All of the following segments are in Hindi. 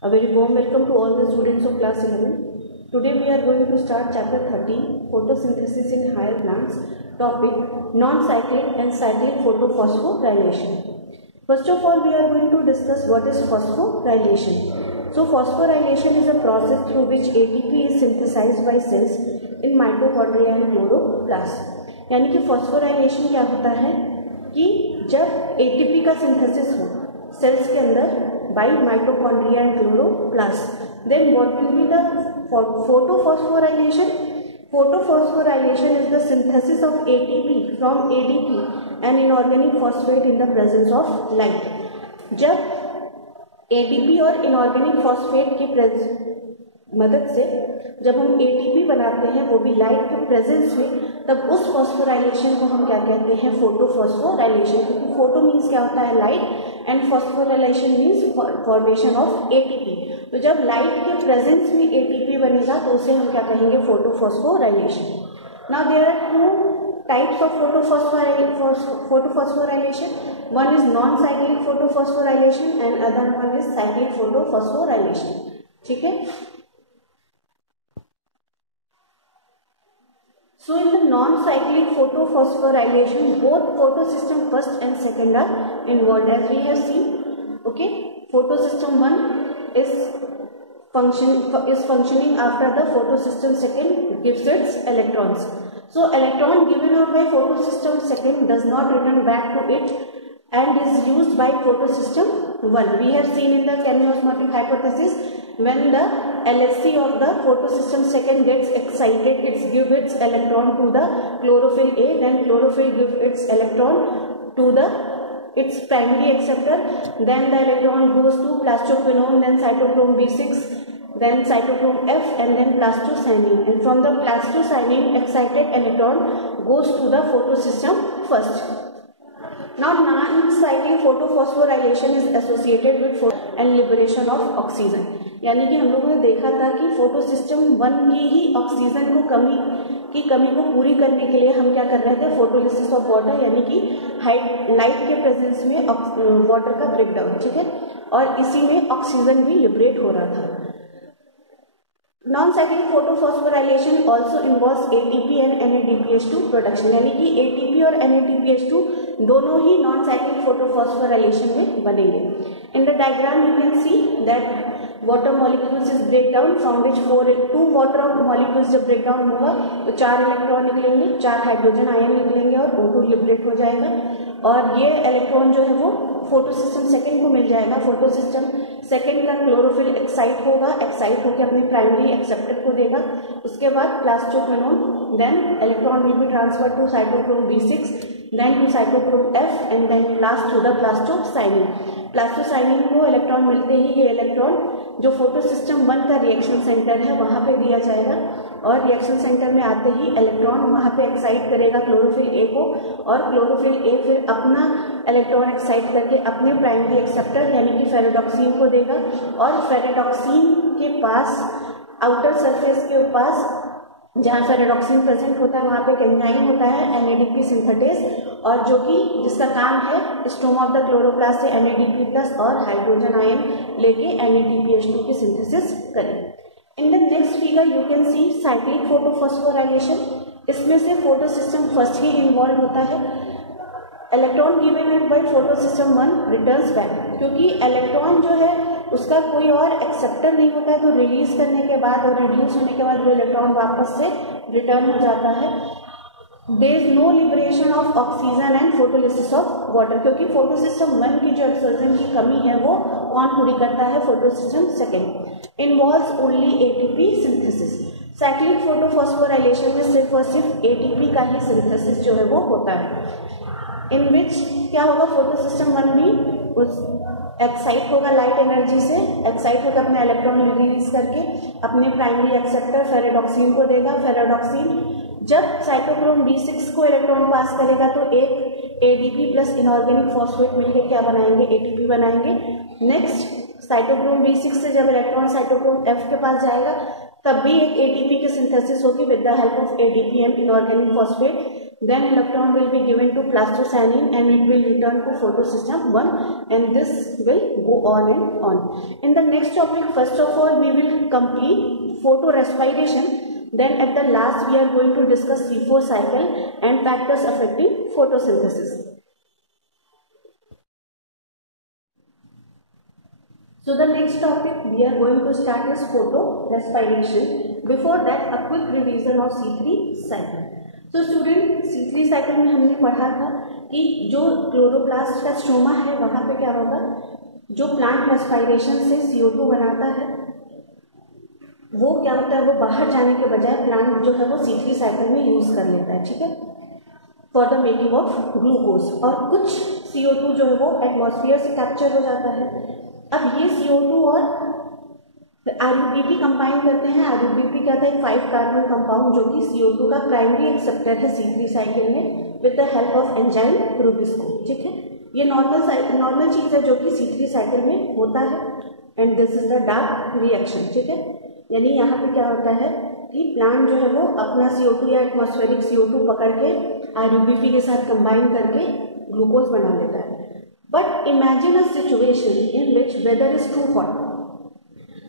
A very warm welcome to all the students of class 11. Today we are going to start chapter 13, photosynthesis in higher plants. Topic: non-cyclic and cyclic photophosphorylation. First of all, we are going to discuss what is phosphorylation. So phosphorylation is a process through which ATP is synthesized by cells in mitochondria and chloroplast. यानी कि phosphorylation क्या होता है कि जब ATP का सिंथेसिस हो सेल्स के अंदर by mitochondria and chloroplast, then what will be the photophosphorylation? Photophosphorylation is the synthesis of ATP from ADP, an inorganic phosphate in the presence of light. जब ATP और inorganic phosphate की मदद से जब हम ATP बनाते हैं वो भी लाइट के प्रेजेंस में, तब उस फॉस्फोराइलेशन को हम क्या कहते हैं? फोटोफॉस्फोराइलेशन. क्योंकि फोटो मीन्स क्या होता है? Light, and phosphorylation means formation of ATP. तो जब लाइट के प्रेजेंस में ATP बनेगा तो उसे हम क्या कहेंगे? Photophosphorylation. Now there are two types of photophosphorylation. One is non-cyclic photophosphorylation and other one is cyclic photophosphorylation. ठीक है. So in the non-cyclic photophosphorylation, both photosystem first and second are involved, as we have seen. Okay, photosystem 1 is functioning after the photosystem second gives its electrons. So electron given out by photosystem second does not return back to it and is used by photosystem 1. We have seen in the chemiosmotic hypothesis, when the LFC of the photosystem second gets excited, it gives its electron to the chlorophyll A, then chlorophyll gives its electron to its primary acceptor, then the electron goes to plastoquinone, then cytochrome B6, then cytochrome F, and then plastocyanine, and from the plastocyanine excited electron goes to the photosystem first. Now non-cyclic photophosphorylation is associated with and liberation of oxygen. यानी कि हम लोगों ने देखा था कि फोटोसिस्टम 1 की ही ऑक्सीजन को कमी को पूरी करने के लिए हम क्या कर रहे थे? फोटोलिसिस ऑफ वाटर, यानी कि लाइट के प्रेजेंस में वाटर का ब्रेकडाउन. ठीक है, और इसी में ऑक्सीजन भी लिबरेट हो रहा था. Non-cyclic photophosphorylation also involves ATP and NADPH2 production. यानी कि ATP और NADPH2 दोनों ही non-cyclic photophosphorylation में बनेंगे. In the diagram you can see that water molecules is breakdown from which 2 water molecules जब breakdown होगा तो 4 इलेक्ट्रॉन निकलेंगे, 4 हाइड्रोजन आयन निकलेंगे और O2 लिबरेट हो जाएगा. और ये इलेक्ट्रॉन जो है वो फोटोसिस्टम सेकेंड को मिल जाएगा. फोटोसिस्टम सेकेंड का क्लोरोफिल एक्साइट होकर अपने प्राइमरी एक्सेप्टर को देगा. उसके बाद plastoquinone, then electron will be transfer to cytochrome B6, then to cytochrome F, and then last to the plastocyanin. Plastocyanin को इलेक्ट्रॉन मिलते ही ये इलेक्ट्रॉन जो फोटोसिस्टम 1 का रिएक्शन सेंटर है वहां पे दिया जाएगा, और रिएक्शन सेंटर में आते ही इलेक्ट्रॉन वहां पे एक्साइट करेगा क्लोरोफिल A को, और क्लोरोफिल A फिर अपना इलेक्ट्रॉन एक्साइट करके अपने प्राइमरी एक्सेप्टर यानी कि फेरेडॉक्सिन को देगा, और फेरेडॉक्सिन के पास आउटर सरफेस के पास जहाँ फेरेडॉक्सिन प्रेजेंट होता है वहाँ पे एक एंजाइम होता है NADP सिंथेटेज, और जो कि जिसका काम है स्टोमा ऑफ द क्लोरोप्लास्ट से NADP प्लस और हाइड्रोजन आयन लेके NADPH2 की सिंथेसिस करें. In the next figure you can see cyclic photophosphorylation. इसमें से फोटोसिस्टम फर्स्ट ही इन्वॉल्व होता है. Electron given by photosystem 1 returns back, क्योंकि इलेक्ट्रॉन जो है उसका कोई और एक्सेप्टर नहीं होता है, तो रिलीज करने के बाद और रिड्यूस होने के बाद वो इलेक्ट्रॉन वापस से रिटर्न हो जाता है. There is no liberation of oxygen and photolysis of water, क्योंकि फोटोसिस्टम 1 की जो ऑक्सीजन की कमी है वो कौन पूरी करता है? Photosystem second. Involves only ATP synthesis. Cyclic photophosphorylation में सिर्फ और सिर्फ ATP का ही सिंथेसिस जो है वो होता है. इन विच क्या होगा? फोटोसिस्टम 1 भी उस एक्साइट होगा लाइट एनर्जी से, एक्साइट होकर अपने इलेक्ट्रॉन रिलीज करके अपने प्राइमरी एक्सेप्टर फेरेडॉक्सिन को देगा. फेरेडॉक्सिन जब साइटोक्रोम B6 को इलेक्ट्रॉन पास करेगा तो एक ADP प्लस इनऑर्गेनिक फॉस्फेट मिलकर क्या बनाएंगे? ATP बनाएंगे. नेक्स्ट साइटोक्रोम B6 से जब इलेक्ट्रॉन साइटोक्रोम F के पास जाएगा तब भी एक ATP की सिंथेसिस होगी with the help of ADP and inorganic phosphate. then electron will be given to plastocyanin and it will return to photosystem 1, and this will go on and on. In the next topic, first of all we will complete photorespiration, then at the last we are going to discuss C4 cycle and factors affecting photosynthesis. So the next topic we are going to start is photorespiration. Before that, a quick revision of C3 cycle. तो स्टूडेंट C3 साइकिल में हमने पढ़ा था कि जो क्लोरोप्लास्ट का स्ट्रोमा है वहाँ पे क्या होगा, जो प्लांट रेस्पायरेशन से CO2 बनाता है वो क्या होता है, वो बाहर जाने के बजाय प्लांट जो है वो C3 साइकिल में यूज कर लेता है, ठीक है, for the making of glucose, और कुछ CO2 जो है वो एटमॉस्फेयर से कैप्चर हो जाता है। अब ये CO2 और RUBP कंबाइन करते हैं। RUBP क्या था, एक 5 कार्बन कंपाउंड जो कि CO2 का प्राइमरी एक्सेप्टर है C3 साइकिल में with the help of enzyme Rubisco, ठीक है। ये नॉर्मल चीज है जो कि C3 साइकिल में होता है, and this is the dark reaction, ठीक है। यानी यहाँ पे क्या होता है कि प्लांट जो है वो अपना CO2 या एटमॉस्फेरिक CO2 पकड़ के RUBP के साथ कंबाइन करके ग्लूकोज बना लेता है। But imagine a situation in which weather is too hot.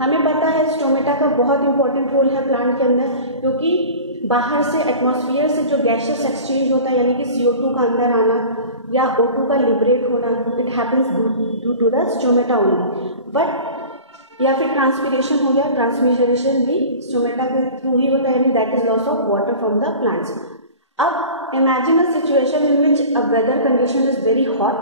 हमें पता है स्टोमेटा का बहुत इंपॉर्टेंट रोल है प्लांट के अंदर, क्योंकि बाहर से एटमॉस्फेयर से जो गैसेस एक्सचेंज होता है यानी कि CO2 का अंदर आना या O2 का लिबरेट होना, it happens due to the stomata only. But या फिर ट्रांसपिरेशन हो गया, ट्रांसमिशन भी स्टोमेटा के थ्रू ही होता है, यानी that is loss of water from the plants. अब imagine a situation in which a weather condition is very hot,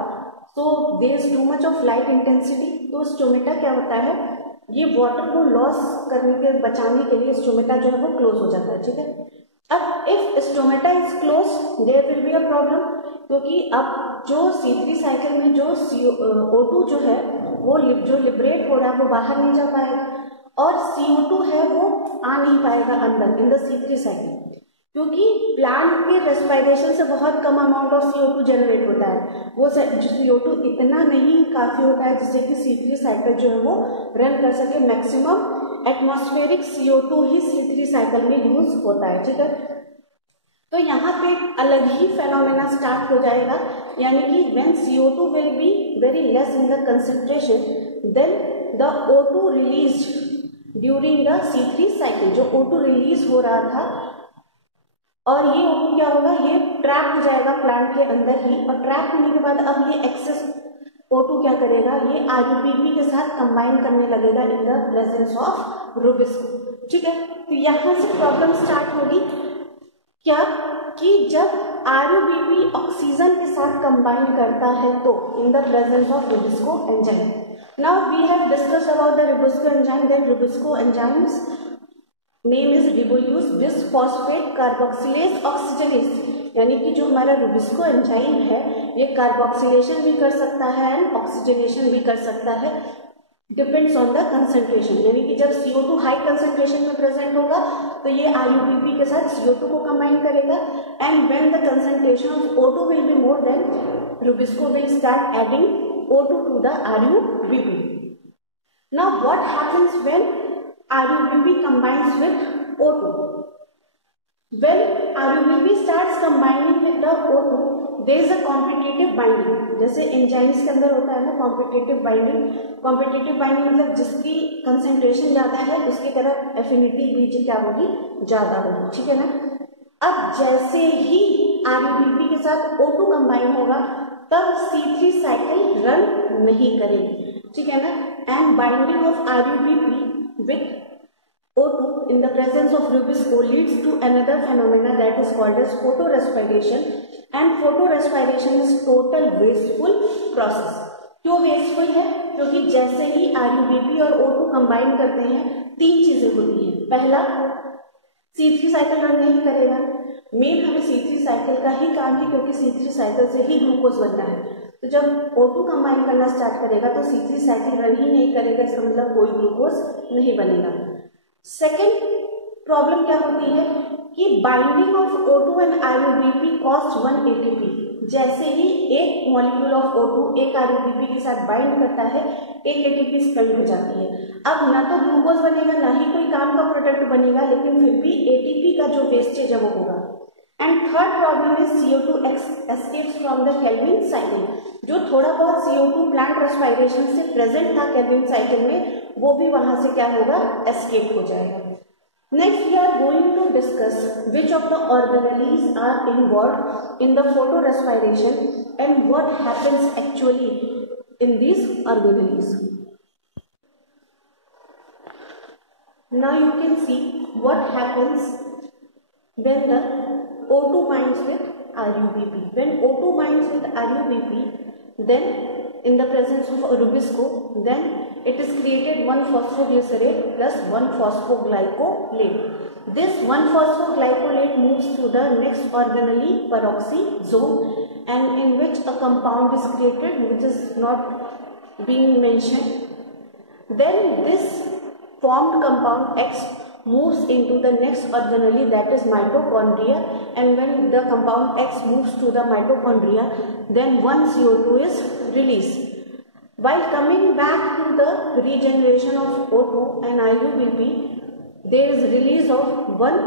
so there is too much of light intensity. तो स्टोमेटा क्या होता है, ये वाटर को लॉस करने के बचाने के लिए स्टोमेटा जो है वो क्लोज हो जाता है, ठीक है। अब if stomata is close there will be a problem, क्योंकि अब जो C3 साइकिल में जो O2 जो है वो जो लिबरेट हो रहा है वो बाहर नहीं जा पाएगा, और CO2 है वो आ नहीं पाएगा अंदर इन द C3 साइकिल, क्योंकि प्लांट के रेस्पायरेशन से बहुत कम अमाउंट ऑफ CO2 जनरेट होता है। वो CO2 इतना नहीं काफ़ी होता है जिससे कि C3 साइकिल जो है वो रन कर सके। मैक्सिमम एटमॉस्फेरिक CO2 ही C3 साइकिल में यूज होता है, ठीक है। तो यहाँ पे अलग ही फेनोमेना स्टार्ट हो जाएगा, यानी कि when CO2 will be very less in the concentration, then the O2 released during the C3 cycle, जो O2 रिलीज हो रहा था और ये O2 क्या होगा, ये ट्रैप हो जाएगा प्लांट के अंदर ही, और ट्रैप होने के बाद अब ये एक्सेस O2 क्या करेगा, ये RUBP के साथ कंबाइन करने लगेगा इन द प्रेजेंस ऑफ रुबिस्को, ठीक है। तो यहाँ से प्रॉब्लम स्टार्ट होगी क्या, कि जब RUBP ऑक्सीजन के साथ कंबाइन करता है तो in the presence of rubisco enzyme. Now we have discussed about the rubisco enzyme, then rubisco enzymes name is ribulose bisphosphate carboxylase oxygenase, यानी कि जो हमारा रुबिस्को एंजाइम है ये कार्बोक्सिलेशन भी कर सकता है एंड ऑक्सीजनेशन भी कर सकता है, डिपेंड्स ऑन द कंसंट्रेशन। यानी कि जब CO2 हाई कंसंट्रेशन में प्रेजेंट होगा तो ये RUBP के साथ CO2 को कंबाइन करेगा, and when the concentration of O2 will be more then rubisco will start adding O2 to the RUBP. Now what happens when RUBP combines with O2? When RUBP starts combining with the O2, there is a competitive binding. जैसे एंजाइम्स के अंदर होता है ना competitive binding. competitive binding मतलब जिसकी कंसेंट्रेशन ज्यादा है उसकी तरफ एफिनिटी भी क्या होगी, ज्यादा होगी, ठीक है ना। अब जैसे ही RUBP के साथ O2 कंबाइन होगा तब C3 साइकिल रन नहीं करेगी, ठीक है ना। And binding of RUBP with O2 in the presence of Rubisco leads to another phenomena that is called as photorespiration, and photorespiration is total wasteful process. क्यों wasteful है, क्योंकि जैसे ही RUBP और O2 कंबाइन करते हैं 3 चीजें होती हैं। पहला, C3 साइकिल रन नहीं करेगा, मेन हमें C3 साइकिल का ही काम है क्योंकि C3 साइकिल से ही ग्लूकोज बनना है। तो जब O2 कंबाइन करना स्टार्ट करेगा तो C3 साइकिल रन ही नहीं करेगा, इसका मतलब कोई ग्लूकोज नहीं बनेगा। सेकेंड प्रॉब्लम क्या होती है कि binding of O2 and RUBP cost 1 ATP। जैसे ही एक मॉलिक्यूल ऑफ O2 एक RUBP के साथ बाइंड करता है 1 ATP स्पेंड हो जाती है। अब ना तो ग्लूकोज बनेगा ना ही कोई काम का प्रोडक्ट बनेगा, लेकिन फिर भी ATP का जो वेस्टेज है वो होगा। And third problem is CO2 escapes from the Calvin cycle. जो थोड़ा बहुत CO2 प्लांट रेस्पिरेशन से प्रेजेंट था केल्विन साइकिल में, वो भी वहां से क्या होगा, एस्केप हो जाएगा। Next, we are going to discuss which of the organelles are involved in the photorespiration and what happens actually in these organelles. Now you can see what happens when the O2 binds with RuBP. When O2 binds with RuBP, then in the presence of Rubisco, then it is created 1-phosphoglycerate plus 1-phosphoglycolate. This 1-phosphoglycolate moves to the next organelle peroxisome, and in which a compound is created which is not being mentioned. Then this formed compound X moves into the next organelle, that is mitochondria, and when the compound X moves to the mitochondria, then one CO2 is released. While coming back to the regeneration of O2 and RuBP, there is release of one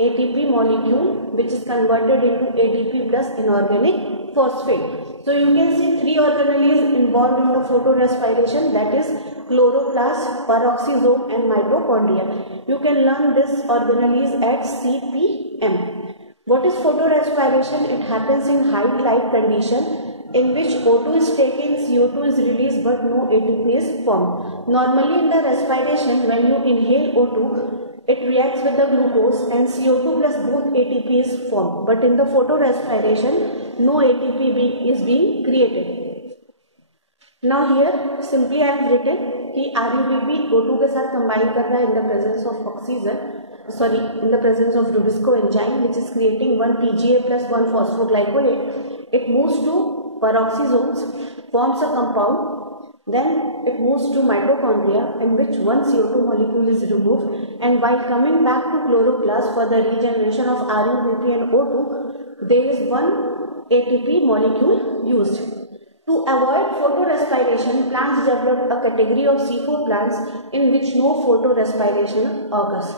ATP molecule which is converted into ADP plus inorganic phosphate. So you can see three organelles involved in the photorespiration, that is chloroplast, peroxisome and mitochondria. You can learn this organelles at CPM. What is photorespiration? It happens in high light condition in which O2 is taken, CO2 is released but no ATP is formed. Normally in the respiration, when you inhale O2, it reacts with the glucose and CO2 plus both ATP is formed. But in the photorespiration, no ATP is being created. Now here simply I have written कि RuBP O2 के साथ combine कर रहा है in the presence of oxygen, in the presence of Rubisco enzyme which is creating 1 PGA plus 1 phosphoglycolate. It moves to peroxisomes, forms a compound, then it moves to mitochondria in which one CO2 molecule is removed, and while coming back to chloroplast for the regeneration of RuBP and O2, there is one ATP molecule used. To avoid photorespiration, plants developed a category of C4 plants in which no photorespiration occurs.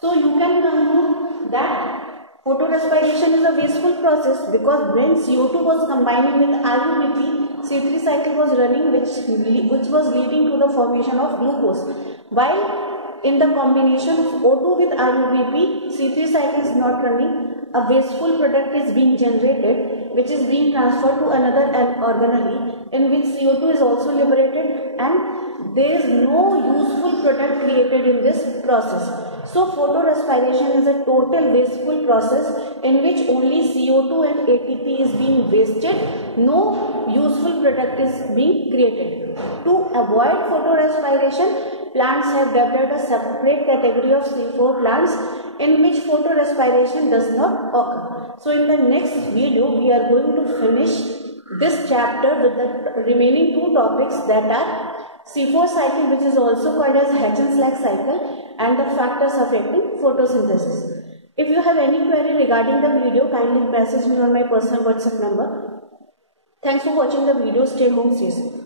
So you can conclude that photorespiration is a wasteful process because when CO2 was combining with RuBP, C3 cycle was running which was leading to the formation of glucose. While in the combination of O2 with RuBP, C3 cycle is not running, a wasteful product is being generated which is being transferred to another organelle in which CO2 is also liberated, and there is no useful product created in this process. So photorespiration is a total wasteful process in which only CO2 and ATP is being wasted, no useful product is being created. To avoid photorespiration, plants have developed a separate category of C4 plants in which photorespiration does not occur. So in the next video, we are going to finish this chapter with the remaining two topics, that are C4 cycle, which is also called as Hatch-Slack cycle, and the factors affecting photosynthesis. If you have any query regarding the video, kindly message me on my personal WhatsApp number. Thanks for watching the video. Stay home, stay safe.